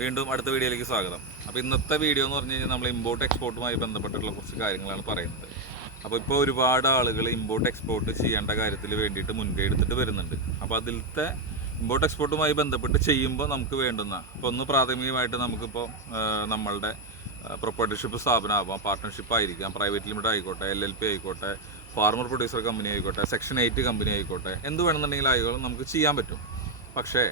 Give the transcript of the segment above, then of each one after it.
വീണ്ടും അടുത്ത വീഡിയോയിലേക്ക് സ്വാഗതം. അപ്പോൾ ഇന്നത്തെ വീഡിയോ എന്ന് പറഞ്ഞു കഴിഞ്ഞാൽ നമ്മൾ ഇമ്പോർട്ട് എക്സ്പോർട്ടുമായി ബന്ധപ്പെട്ടിട്ടുള്ള കുറച്ച് കാര്യങ്ങളാണ് പറയുന്നത്. അപ്പോൾ ഇപ്പോൾ ഒരുപാട് ആളുകൾ ഇമ്പോർട്ട് എക്സ്പോർട്ട് ചെയ്യേണ്ട കാര്യത്തിൽ വേണ്ടിയിട്ട് മുൻകൈ എടുത്തിട്ട് വരുന്നുണ്ട്. അപ്പോൾ അതിലത്തെ ഇമ്പോർട്ട് എക്സ്പോർട്ടുമായി ബന്ധപ്പെട്ട് ചെയ്യുമ്പോൾ നമുക്ക് വേണ്ടുന്ന അപ്പോൾ ഒന്ന് പ്രാഥമികമായിട്ട് നമുക്കിപ്പോൾ നമ്മളുടെ പ്രൊപ്പർട്ടർഷിപ്പ് സ്ഥാപനമാവാം പാർട്ട്ണർഷിപ്പ് ആയിരിക്കാം പ്രൈവറ്റ് ലിമിറ്റഡ് ആയിക്കോട്ടെ എൽ എൽ പി ആയിക്കോട്ടെ ഫാർമർ പ്രൊഡ്യൂസർ കമ്പനി ആയിക്കോട്ടെ സെക്ഷൻ എയ്റ്റ് കമ്പനി ആയിക്കോട്ടെ എന്ത് വേണമെന്നുണ്ടെങ്കിലും ആയിക്കോളും നമുക്ക് ചെയ്യാൻ പറ്റും. പക്ഷേ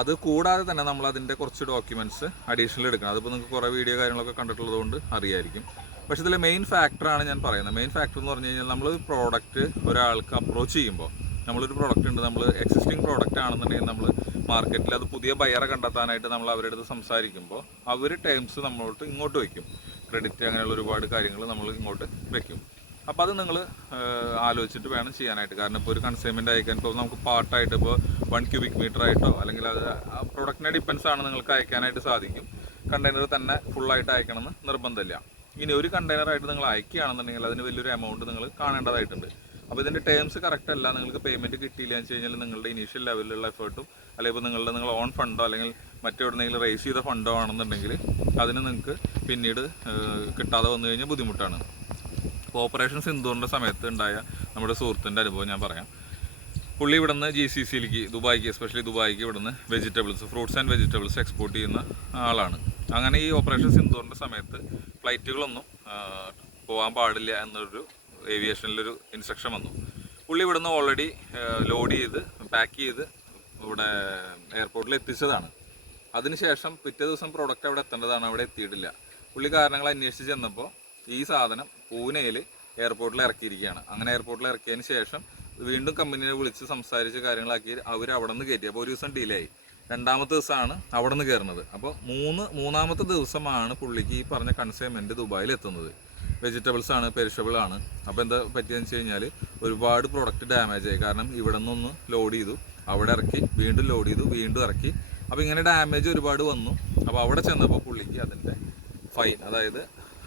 അത് കൂടാതെ തന്നെ നമ്മൾ അതിന്റെ കുറച്ച് ഡോക്യുമെന്റ്സ് അഡീഷണൽ എടുക്കണം. അതിപ്പോൾ നിങ്ങൾക്ക് കുറേ വീഡിയോ കാര്യങ്ങളൊക്കെ കണ്ടിട്ടുള്ളത് കൊണ്ട് അറിയായിരിക്കും. പക്ഷേ ഇതിലെ മെയിൻ ഫാക്ടറാണ് ഞാൻ പറയുന്നത്. മെയിൻ ഫാക്ടർ എന്ന് പറഞ്ഞു കഴിഞ്ഞാൽ നമ്മൾ പ്രോഡക്റ്റ് ഒരാൾക്ക് അപ്രോച്ച് ചെയ്യുമ്പോൾ നമ്മളൊരു പ്രോഡക്റ്റ് ഉണ്ട് നമ്മൾ എക്സിസ്റ്റിംഗ് പ്രോഡക്റ്റ് ആണെന്നുണ്ടെങ്കിൽ നമ്മൾ മാർക്കറ്റിൽ അത് പുതിയ ബയറെ കണ്ടെത്താനായിട്ട് നമ്മൾ അവരുടെ അടുത്ത് സംസാരിക്കുമ്പോൾ അവർ ടേംസ് നമ്മളോട്ട് ഇങ്ങോട്ട് വയ്ക്കും ക്രെഡിറ്റ് അങ്ങനെയുള്ള ഒരുപാട് കാര്യങ്ങൾ നമ്മൾ ഇങ്ങോട്ട് വയ്ക്കും അപ്പോൾ അത് നിങ്ങൾ ആലോചിച്ചിട്ട് വേണം ചെയ്യാനായിട്ട്. കാരണം ഇപ്പോൾ ഒരു കൺസ്യൂമെന്റ് അയക്കാൻ ഇപ്പോൾ നമുക്ക് പാർട്ടായിട്ട് ഇപ്പോൾ വൺ ക്യൂബിക് മീറ്റർ ആയിട്ടോ അല്ലെങ്കിൽ അത് പ്രൊഡക്റ്റിനെ ഡിപ്പെൻസ് ആണ് നിങ്ങൾക്ക് അയക്കാനായിട്ട് സാധിക്കും. കണ്ടെയ്നർ തന്നെ ഫുള്ളായിട്ട് അയക്കണമെന്ന് നിർബന്ധമില്ല. ഇനി ഒരു കണ്ടെയ്നറായിട്ട് നിങ്ങൾ അയക്കുകയാണെന്നുണ്ടെങ്കിൽ അതിന് വലിയൊരു എമൗണ്ട് നിങ്ങൾ കാണേണ്ടതായിട്ടുണ്ട്. അപ്പോൾ ഇതിന്റെ ടേംസ് കറക്റ്റ് അല്ല നിങ്ങൾക്ക് പേയ്മെന്റ് കിട്ടിയില്ല എന്ന് വെച്ച് കഴിഞ്ഞാൽ നിങ്ങളുടെ ഇനീഷ്യൽ ലെവലിലുള്ള എഫേർട്ടും അല്ലെങ്കിൽ ഇപ്പോൾ നിങ്ങളുടെ നിങ്ങൾ ഓൺ ഫണ്ടോ അല്ലെങ്കിൽ മറ്റെവിടെന്നെങ്കിലും റേസ് ചെയ്ത ഫണ്ടോ ആണെന്നുണ്ടെങ്കിൽ അതിന് നിങ്ങൾക്ക് പിന്നീട് കിട്ടാതെ വന്നു കഴിഞ്ഞാൽ ബുദ്ധിമുട്ടാണ്. ഓപ്പറേഷൻ സിന്ധുവിന്റെ സമയത്ത് ഉണ്ടായ നമ്മുടെ സുഹൃത്തിന്റെ അനുഭവം ഞാൻ പറയാം. പുള്ളി ഇവിടുന്ന് ജി സി സിയിലേക്ക് ദുബായിക്ക് എസ്പെഷ്യലി ദുബായിക്ക് ഇവിടുന്ന് vegetables fruits and vegetables export ചെയ്യുന്ന ആളാണ്. അങ്ങനെ ഈ ഓപ്പറേഷൻ സിന്ധൂറിന്റെ സമയത്ത് ഫ്ലൈറ്റുകളൊന്നും പോകാൻ പാടില്ല എന്നൊരു ഏവിയേഷനിലൊരു ഇൻസ്ട്രക്ഷൻ വന്നു. പുള്ളി ഇവിടുന്ന് ഓൾറെഡി ലോഡ് ചെയ്ത് പാക്ക് ചെയ്ത് ഇവിടെ എയർപോർട്ടിൽ എത്തിച്ചതാണ്. അതിനുശേഷം പിറ്റേ ദിവസം പ്രോഡക്റ്റ് അവിടെ എത്തേണ്ടതാണ് അവിടെ എത്തിയിട്ടില്ല. പുള്ളി കാരണങ്ങൾ അന്വേഷിച്ച് ചെന്നപ്പോൾ ഈ സാധനം പൂനെയിൽ എയർപോർട്ടിൽ ഇറക്കിയിരിക്കുകയാണ്. അങ്ങനെ എയർപോർട്ടിൽ ഇറക്കിയതിന് ശേഷം വീണ്ടും കമ്പനിയെ വിളിച്ച് സംസാരിച്ച് കാര്യങ്ങളാക്കി അവർ അവിടെ നിന്ന് കയറ്റി. അപ്പോൾ ഒരു ദിവസം ഡിലേ ആയി രണ്ടാമത്തെ ദിവസമാണ് അവിടെ നിന്ന് കയറുന്നത്. അപ്പോൾ മൂന്ന് മൂന്നാമത്തെ ദിവസമാണ് പുള്ളിക്ക് ഈ പറഞ്ഞ കൺസൈൻമെന്റ് ദുബായിൽ എത്തുന്നത്. വെജിറ്റബിൾസ് ആണ് പെരിഷബിൾ ആണ്. അപ്പോൾ എന്താ പറ്റിയെന്ന് വെച്ച് കഴിഞ്ഞാൽ ഒരുപാട് പ്രൊഡക്റ്റ് ഡാമേജ് ആയി. കാരണം ഇവിടെ നിന്നൊന്ന് ലോഡ് ചെയ്തു അവിടെ ഇറക്കി വീണ്ടും ലോഡ് ചെയ്തു വീണ്ടും ഇറക്കി. അപ്പോൾ ഇങ്ങനെ ഡാമേജ് ഒരുപാട് വന്നു. അപ്പോൾ അവിടെ ചെന്നപ്പോൾ പുള്ളിക്ക് അതിന്റെ ഫൈൻ അതായത്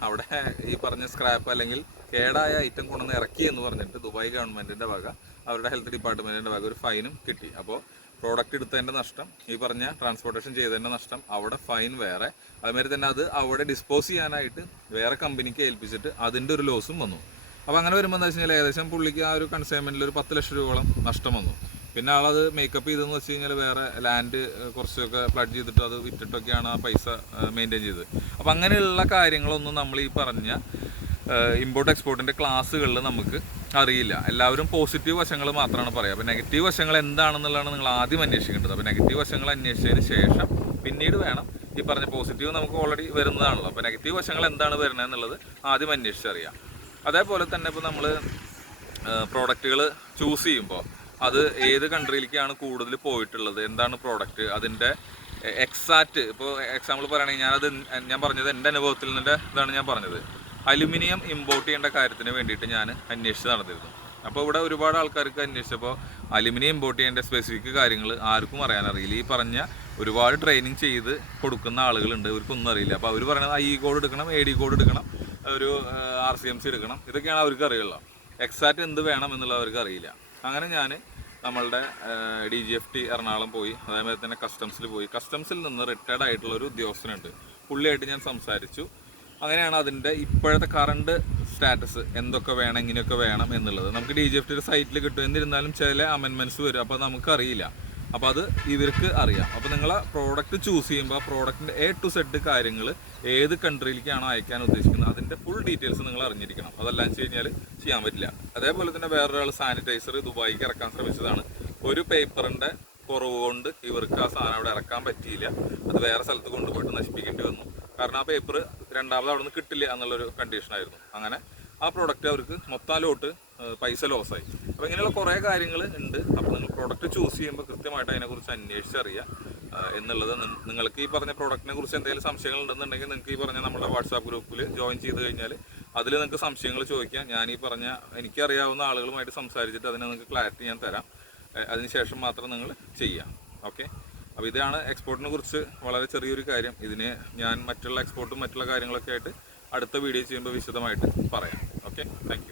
അവിടെ ഈ പറഞ്ഞ സ്ക്രാപ്പ് അല്ലെങ്കിൽ കേടായ ഐറ്റം കൊണ്ടുവന്ന് ഇറക്കി എന്ന് പറഞ്ഞിട്ട് ദുബായ് ഗവൺമെന്റിന്റെ വക അവരുടെ ഹെൽത്ത് ഡിപ്പാർട്ട്മെന്റിന്റെ വക ഒരു ഫൈനും കിട്ടി. അപ്പോൾ പ്രോഡക്റ്റ് എടുത്തതിന്റെ നഷ്ടം ഈ പറഞ്ഞ ട്രാൻസ്പോർട്ടേഷൻ ചെയ്തതിന്റെ നഷ്ടം അവിടെ ഫൈൻ വേറെ. അതുമാതിരി തന്നെ അത് അവിടെ ഡിസ്പോസ് ചെയ്യാനായിട്ട് വേറെ കമ്പനിക്ക് ഏൽപ്പിച്ചിട്ട് അതിന്റെ ഒരു ലോസും വന്നു. അപ്പോൾ അങ്ങനെ വരുമ്പോൾ എന്താ വെച്ച് കഴിഞ്ഞാൽ ഏകദേശം പുള്ളിക്ക് ആ ഒരു കൺസൈൻമെന്റിൽ ഒരു പത്ത് ലക്ഷം രൂപയോളം നഷ്ടം വന്നു. പിന്നെ ആളത് മേക്കപ്പ് ചെയ്തെന്ന് വെച്ച് കഴിഞ്ഞാൽ വേറെ ലാൻഡ് കുറച്ചൊക്കെ ഫ്ലഡ് ചെയ്തിട്ട് അത് വിറ്റിട്ടൊക്കെയാണ് ആ പൈസ മെയിന്റെയിൻ ചെയ്തത്. അപ്പോൾ അങ്ങനെയുള്ള കാര്യങ്ങളൊന്നും നമ്മൾ ഈ പറഞ്ഞ ഇമ്പോർട്ട് എക്സ്പോർട്ടിന്റെ ക്ലാസ്സുകളിൽ നമുക്ക് അറിയില്ല. എല്ലാവരും പോസിറ്റീവ് വശങ്ങൾ മാത്രമാണ് പറയുക അപ്പോൾ നെഗറ്റീവ് വശങ്ങൾ എന്താണെന്നുള്ളതാണ് നിങ്ങൾ ആദ്യം അന്വേഷിക്കേണ്ടത്. അപ്പോൾ നെഗറ്റീവ് വശങ്ങൾ അന്വേഷിച്ചതിന് ശേഷം പിന്നീട് വേണം ഈ പറഞ്ഞ പോസിറ്റീവ് നമുക്ക് ഓൾറെഡി വരുന്നതാണല്ലോ. അപ്പോൾ നെഗറ്റീവ് വശങ്ങൾ എന്താണ് വരുന്നത് എന്നുള്ളത് ആദ്യം അന്വേഷിച്ചറിയാം. അതേപോലെ തന്നെ ഇപ്പോൾ നമ്മൾ പ്രോഡക്റ്റുകൾ ചൂസ് ചെയ്യുമ്പോൾ അത് ഏത് കൺട്രിയിലേക്കാണ് കൂടുതൽ പോയിട്ടുള്ളത്? എന്താണ് പ്രോഡക്റ്റ് അതിന്റെ എക്സാക്റ്റ് ഇപ്പോൾ എക്സാമ്പിൾ പറയുകയാണെങ്കിൽ ഞാനത് ഞാൻ പറഞ്ഞത് എന്റെ അനുഭവത്തിൽ നിന്നിന്റെ ഇതാണ് ഞാൻ പറഞ്ഞത്. അലുമിനിയം ഇമ്പോർട്ട് ചെയ്യേണ്ട കാര്യത്തിന് വേണ്ടിയിട്ട് ഞാൻ അന്വേഷിച്ച് നടന്നിരുന്നു. അപ്പോൾ ഇവിടെ ഒരുപാട് ആൾക്കാർക്ക് അന്വേഷിച്ചപ്പോൾ അലുമിനിയം ഇമ്പോർട്ട് ചെയ്യേണ്ട സ്പെസിഫിക് കാര്യങ്ങൾ ആർക്കും അറിയാനറിയില്ല ഈ പറഞ്ഞ ഒരുപാട് ട്രെയിനിങ് ചെയ്ത് കൊടുക്കുന്ന ആളുകളുണ്ട് ഇവർക്കൊന്നും അറിയില്ല. അപ്പോൾ അവർ പറയുന്നത് ഐ കോഡ് എടുക്കണം എ ഡി കോഡ് എടുക്കണം ഒരു ആർ സി എം സി എടുക്കണം ഇതൊക്കെയാണ് അവർക്ക് അറിയുള്ളൂ. എക്സാക്റ്റ് എന്ത് വേണം എന്നുള്ളത് അവർക്ക് അറിയില്ല. അങ്ങനെ ഞാൻ നമ്മളുടെ D G F T Ernakulam പോയി അതേമാതിരി തന്നെ കസ്റ്റംസിൽ പോയി. കസ്റ്റംസിൽ നിന്ന് റിട്ടയർഡ് ആയിട്ടുള്ള ഒരു ഉദ്യോഗസ്ഥനുണ്ട്. പുള്ളിയായിട്ട് ഞാൻ സംസാരിച്ചു. അങ്ങനെയാണ് അതിന്റെ ഇപ്പോഴത്തെ കറണ്ട് സ്റ്റാറ്റസ് എന്തൊക്കെ വേണം ഇങ്ങനെയൊക്കെ വേണം എന്നുള്ളത്. നമുക്ക് ഡി ജി എഫ് ടിയുടെ സൈറ്റിൽ കിട്ടും. എന്നിരുന്നാലും ചില അമെൻമെന്റ്സ് വരും. അപ്പോൾ നമുക്കറിയില്ല. അപ്പോൾ അത് ഇവർക്ക് അറിയാം. അപ്പോൾ നിങ്ങൾ പ്രോഡക്റ്റ് ചൂസ് ചെയ്യുമ്പോൾ ആ പ്രോഡക്റ്റിന്റെ എ ടു സെഡ് കാര്യങ്ങൾ ഏത് കൺട്രിയിലേക്കാണോ അയക്കാൻ ഉദ്ദേശിക്കുന്നത് അതിന്റെ ഫുൾ ഡീറ്റെയിൽസ് നിങ്ങൾ അറിഞ്ഞിരിക്കണം. അതെല്ലാം വെച്ച് കഴിഞ്ഞാൽ ചെയ്യാൻ പറ്റില്ല. അതേപോലെ തന്നെ വേറൊരാൾ സാനിറ്റൈസർ ദുബായിക്ക് ഇറക്കാൻ ശ്രമിച്ചതാണ്. ഒരു പേപ്പറിന്റെ കുറവ് കൊണ്ട് ഇവർക്ക് ആ സാധനം അവിടെ ഇറക്കാൻ പറ്റിയില്ല. അത് വേറെ സ്ഥലത്ത് കൊണ്ടുപോയിട്ട് നശിപ്പിക്കേണ്ടി വന്നു. കാരണം ആ പേപ്പർ രണ്ടാമത് അവിടെ നിന്ന് കിട്ടില്ല എന്നുള്ളൊരു കണ്ടീഷനായിരുന്നു അങ്ങനെ ആ പ്രോഡക്റ്റ് അവർക്ക് മൊത്താലോട്ട് പൈസ ലോസായി അപ്പോൾ ഇങ്ങനെയുള്ള കുറേ കാര്യങ്ങൾ ഉണ്ട്. അപ്പോൾ നിങ്ങൾ പ്രോഡക്റ്റ് ചൂസ് ചെയ്യുമ്പോൾ കൃത്യമായിട്ട് അതിനെക്കുറിച്ച് അന്വേഷിച്ചറിയുക എന്നുള്ളത് നിങ്ങൾക്ക് ഈ പറഞ്ഞ പ്രോഡക്റ്റിനെ കുറിച്ച് എന്തെങ്കിലും സംശയങ്ങൾ ഉണ്ടെന്നുണ്ടെങ്കിൽ നിങ്ങൾക്ക് ഈ പറഞ്ഞ നമ്മുടെ വാട്സാപ്പ് ഗ്രൂപ്പിൽ ജോയിൻ ചെയ്ത് കഴിഞ്ഞാൽ അതിൽ നിങ്ങൾക്ക് സംശയങ്ങൾ ചോദിക്കാം. ഞാൻ ഈ പറഞ്ഞ എനിക്കറിയാവുന്ന ആളുകളുമായിട്ട് സംസാരിച്ചിട്ട് അതിനെ നിങ്ങൾക്ക് ക്ലാരിറ്റി ഞാൻ തരാം. അതിനുശേഷം മാത്രം നിങ്ങൾ ചെയ്യാം. ഓക്കെ അപ്പോൾ ഇതാണ് എക്സ്പോർട്ടിനെ കുറിച്ച് വളരെ ചെറിയൊരു കാര്യം. ഇതിന് ഞാൻ മറ്റുള്ള എക്സ്പോർട്ടും മറ്റുള്ള കാര്യങ്ങളൊക്കെ ആയിട്ട് അടുത്ത വീഡിയോ ചെയ്യുമ്പോൾ വിശദമായിട്ട് പറയാം. Okay thank